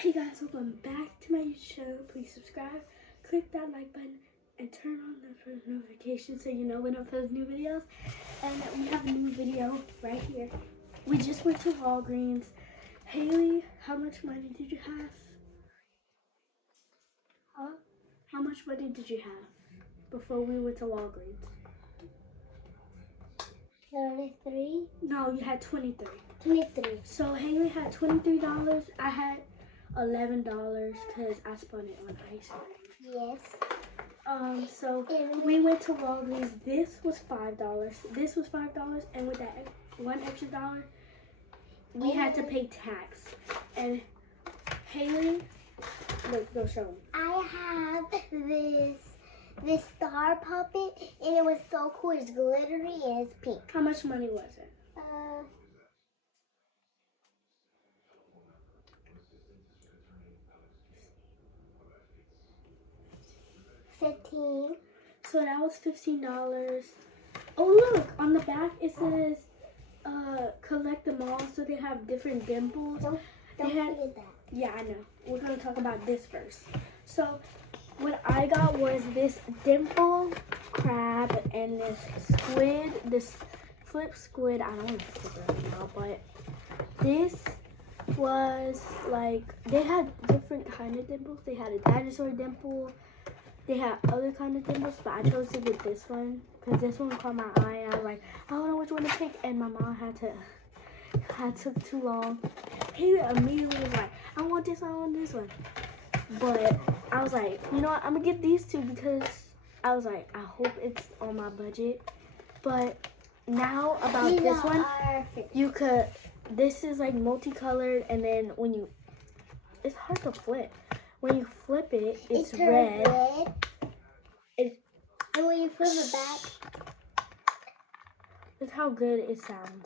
Hey guys, welcome back to my YouTube channel. Please subscribe, click that like button, and turn on the first notification so you know when I post new videos. And we have a new video right here. We just went to Walgreens. Haley, how much money did you have? Huh? How much money did you have before we went to Walgreens? 33? No, you had 23. 23. So Haley had $23. I had $11 because I spent it on ice cream. Yes. So we went to Walgreens. This was $5. This was $5, and with that one extra dollar, we had to pay tax. And Haley, look, go show them. I have this star puppet, and it was so cool. It's glittery and it's pink. How much money was it? 15. So that was $15. Oh look, on the back it says collect them all. So they have different dimples. Don't forget that. Yeah, I know. We're gonna talk about this first. So what I got was this dimple crab and this squid, this flip squid. I don't want to flip it right now, but this was like, they had different kind of dimples. They had a dinosaur dimple. They had other kind of dimples, but I chose to get this one because this one caught my eye. I was like, I don't know which one to pick, and my mom took too long. He immediately was like, I want this one, I want this one. But I was like, you know what, I'm gonna get these two because I was like, I hope it's on my budget. But now about this one, you could, this is like multicolored, and then when you, it's hard to flip. When you flip it, it's red. And when you flip it back, that's how good it sounds.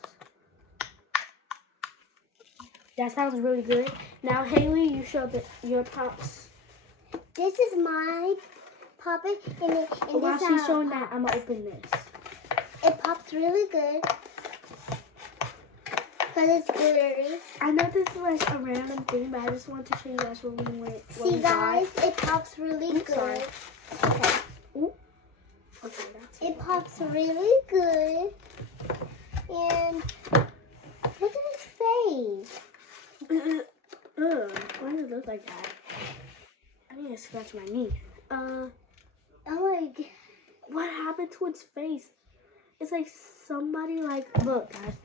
That sounds really good. Now, Haley, you show your pops. this is my puppet, and While she's showing that, I'm gonna open this. It pops really good because it's glittery. I know this is like a random thing, but I just want to show you guys what we went. See, guys, it pops really good. Sorry. Okay. Ooh. Okay, that's it. Pops really good. And look at his face. Why does it look like that? I need to scratch my knee. Oh my god. What happened to its face? It's like somebody like, look guys.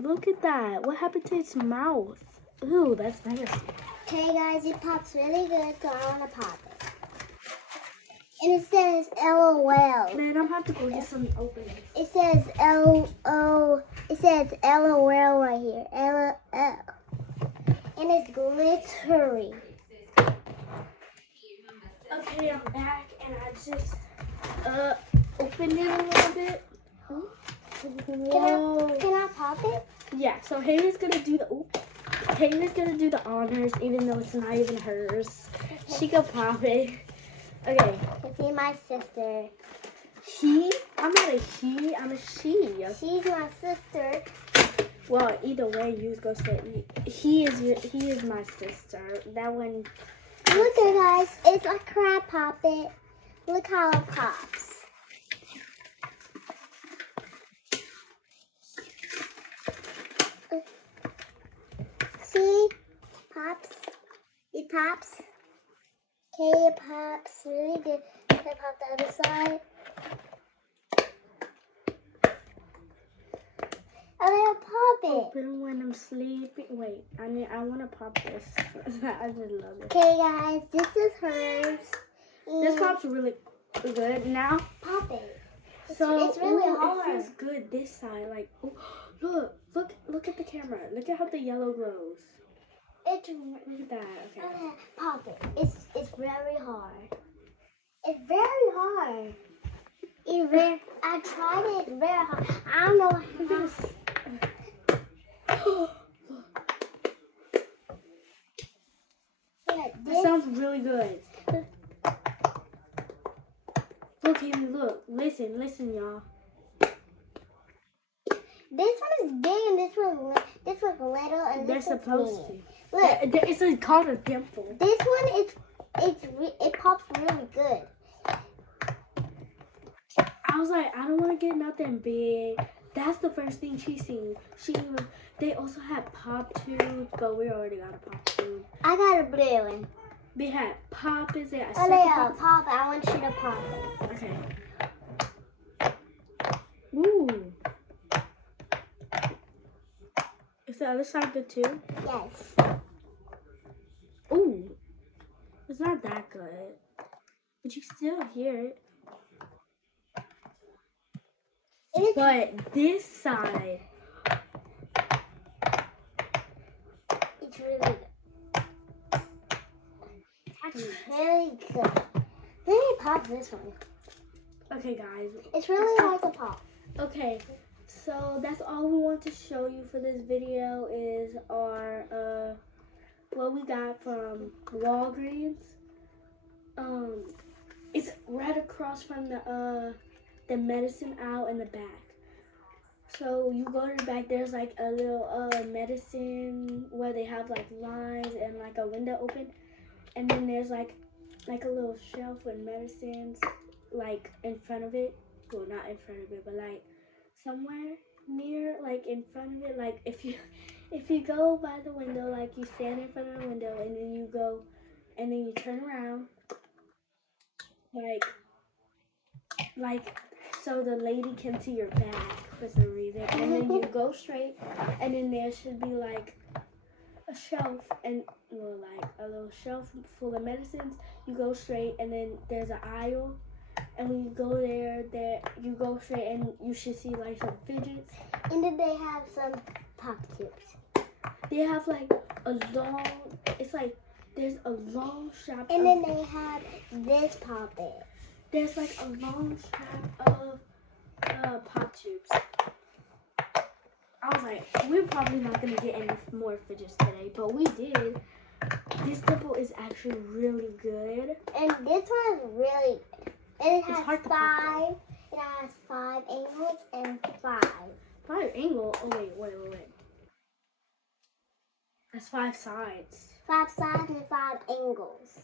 Look at that. What happened to its mouth? Ooh, that's nasty. Okay guys, it pops really good, so I want to pop it. And it says LOL. Man, I'm gonna have to go get some openings. It says it says LOL right here. LOL. And it's glittery. Okay, I'm back and I just opened it a little bit. Whoa. Can I pop it? Yeah, so Haley's gonna do the honors even though it's not even hers. She can pop it. Okay. You see my sister. I'm not a he, I'm a she. She's my sister. Well, either way, you was gonna say he is my sister. That one. Look at guys, it's a crab puppet. Look how it pops. See, pops. It pops. Okay, it pops really good. Can I pop the other side? And I'll pop it. Open when I'm sleeping. Wait, I want to pop this. I just love it. Okay, guys, this is hers. This pops really good. Now Pop it. It's really hard. It feels good this side. Like, oh, look at the camera. Look at how the yellow glows. It's Look at that. Okay. Pop it. It's very hard. It's very hard. I tried it very hard. I don't know how. That sounds really good. Look, Haley, look. Listen, y'all. This one is big and this one's little, and They're this one's supposed mini. to. Look, It's called a dimple. this one it pops really good. I was like, I don't want to get nothing big. That's the first thing she seen. They also had pop tubes, but we already got a pop tube. I got a blue one. They had pop. Is it a Oh, second yeah, pop? pop. I want you to pop it. Okay. Ooh. Is the other side good too? Yes. Ooh. It's not that good. But you still hear it. But this side. It's really good. That's really good. Let me pop this one. Okay, guys. It's really hard to pop. Okay. So that's all we want to show you for this video is our what we got from Walgreens. It's right across from the medicine aisle in the back. So you go to the back, there's like a little medicine where they have like lines and like a window open, and then there's like a little shelf with medicines like in front of it. Well, not in front of it, but like somewhere near, like in front of it. Like if you go by the window, like you stand in front of the window and then you go and then you turn around like so the lady can see your back for some reason, and then you go straight, and then there should be like a shelf and like a little shelf full of medicines. You go straight, and then there's an aisle, and when you go there you go straight, and you should see like some fidgets. And then they have some pop tubes. They have like a long. It's like there's a long strap. And then they have this pop it. There's like a long strap of pop tubes. I was like, we're probably not gonna get any more fidgets today, but we did. This dimple is actually really good. And this one is really good. And it It's has hard to pop. It has 5 angles and 5. 5 angle? Oh wait. That's 5 sides. 5 sides and 5 angles.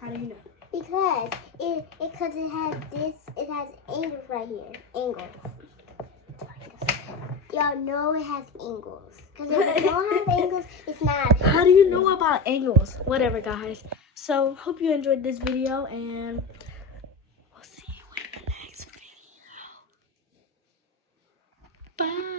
How do you know? Because it has this, it has angles right here. Angles. Y'all know it has angles. Because if it don't have angles, it's not. How do you know about angles? Whatever, guys. So, hope you enjoyed this video, and we'll see you in the next video. Bye.